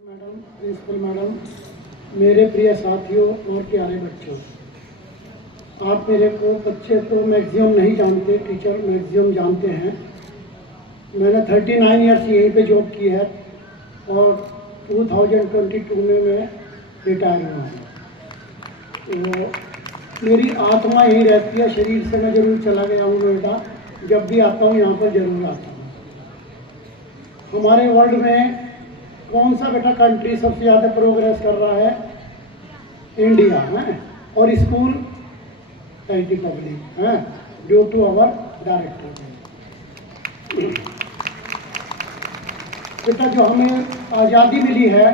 Madam, principal madam, मेरे प्रिय साथियों और प्यारे बच्चों, आप मेरे को बच्चे तो मैक्सिमम नहीं जानते, टीचर मैक्सिमम जानते हैं। मैंने 39 ईयर्स यहीं पे जॉब की है और 2022 में मैं रिटायर हुआ हूँ। तो मेरी आत्मा यहीं रहती है, शरीर से मैं ज़रूर चला गया हूँ नोएडा। जब भी आता हूँ यहाँ पर ज़रूर आता हूँ। हमारे वर्ल्ड में कौन सा बेटा कंट्री सबसे ज़्यादा प्रोग्रेस कर रहा है? इंडिया है। और स्कूल आईटी पब्लिक है, ड्यू टू आवर डायरेक्टर। बेटा जो हमें आज़ादी मिली है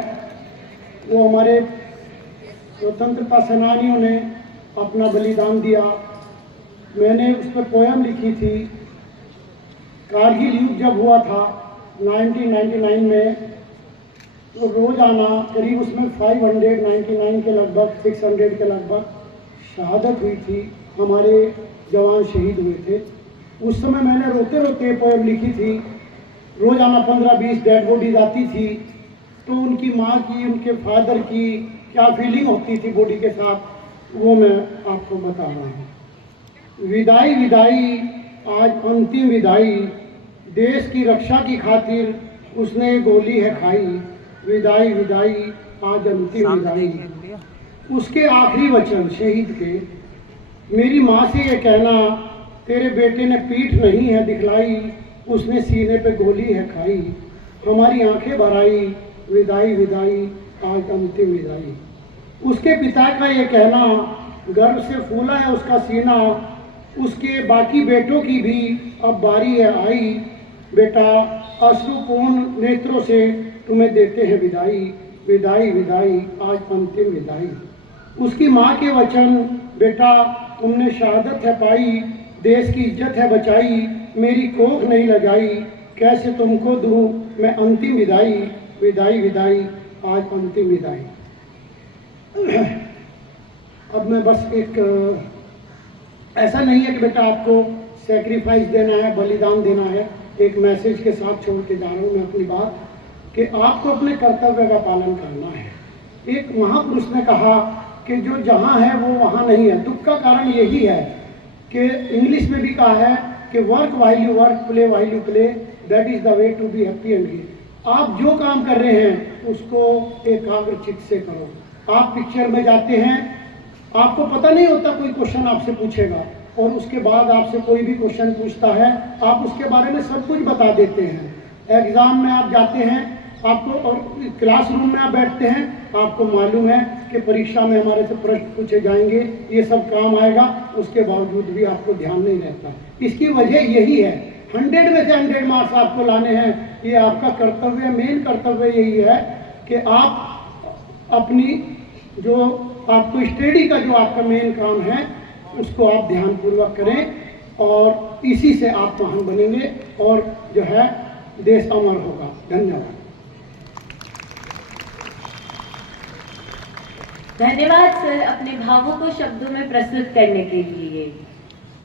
वो हमारे स्वतंत्रता सेनानियों ने अपना बलिदान दिया। मैंने उस पर पोयम लिखी थी। कारगिल युद्ध जब हुआ था 1999 में, तो रोज़ाना करीब उसमें 599 के लगभग 600 के लगभग शहादत हुई थी, हमारे जवान शहीद हुए थे। उस समय मैंने रोते रोते पोएम लिखी थी। रोज़ाना 15-20 डेड बॉडीज आती थी, तो उनकी माँ की, उनके फादर की क्या फीलिंग होती थी बॉडी के साथ, वो मैं आपको बता रहा हूँ। विदाई विदाई, आज अंतिम विदाई, देश की रक्षा की खातिर उसने गोली है खाई। विदाई विदाई, आज अंतिम विदाई। उसके आखिरी वचन शहीद के, मेरी माँ से ये कहना, तेरे बेटे ने पीठ नहीं है दिखलाई, उसने सीने पे गोली है खाई। हमारी आंखें भर आई, विदाई विदाई, आज अंतिम विदाई। उसके पिता का ये कहना, गर्व से फूला है उसका सीना, उसके बाकी बेटों की भी अब बारी है आई। बेटा अश्रुपूर्ण नेत्रों से तुम्हें देते हैं विदाई। विदाई विदाई, आज अंतिम विदाई। उसकी माँ के वचन, बेटा तुमने शहादत है पाई, देश की इज्जत है बचाई, मेरी कोख नहीं लगाई, कैसे तुमको दूँ मैं अंतिम विदाई। विदाई विदाई, आज अंतिम विदाई। अब मैं बस एक, ऐसा नहीं है कि बेटा आपको सेक्रीफाइस देना है, बलिदान देना है। एक मैसेज के साथ छोड़ के जा रहा हूँ मैं अपनी बात, कि आपको अपने कर्तव्य का पालन करना है। एक महापुरुष ने कहा कि जो जहाँ है वो वहाँ नहीं है। दुख का कारण यही है कि इंग्लिश में भी कहा है कि work while you work, play while you play, that is the way to be happy and give. आप जो काम कर रहे हैं उसको एकाग्रचित्त से करो। आप पिक्चर में जाते हैं, आपको पता नहीं होता कोई क्वेश्चन आपसे पूछेगा, और उसके बाद आपसे कोई भी क्वेश्चन पूछता है, आप उसके बारे में सब कुछ बता देते हैं। एग्ज़ाम में आप जाते हैं, आपको, और क्लासरूम में आप बैठते हैं, आपको मालूम है कि परीक्षा में हमारे से प्रश्न पूछे जाएंगे, ये सब काम आएगा, उसके बावजूद भी आपको ध्यान नहीं रहता। इसकी वजह यही है, 100 में से 100 मार्क्स आपको लाने हैं, ये आपका कर्तव्य, मेन कर्तव्य यही है कि आप अपनी जो आपको स्टडी का जो आपका मेन काम है उसको आप ध्यानपूर्वक करें, और इसी से आप महान बनेंगे और जो है देश अमर होगा। धन्यवाद। धन्यवाद सर, अपने भावों को शब्दों में प्रस्तुत करने के लिए।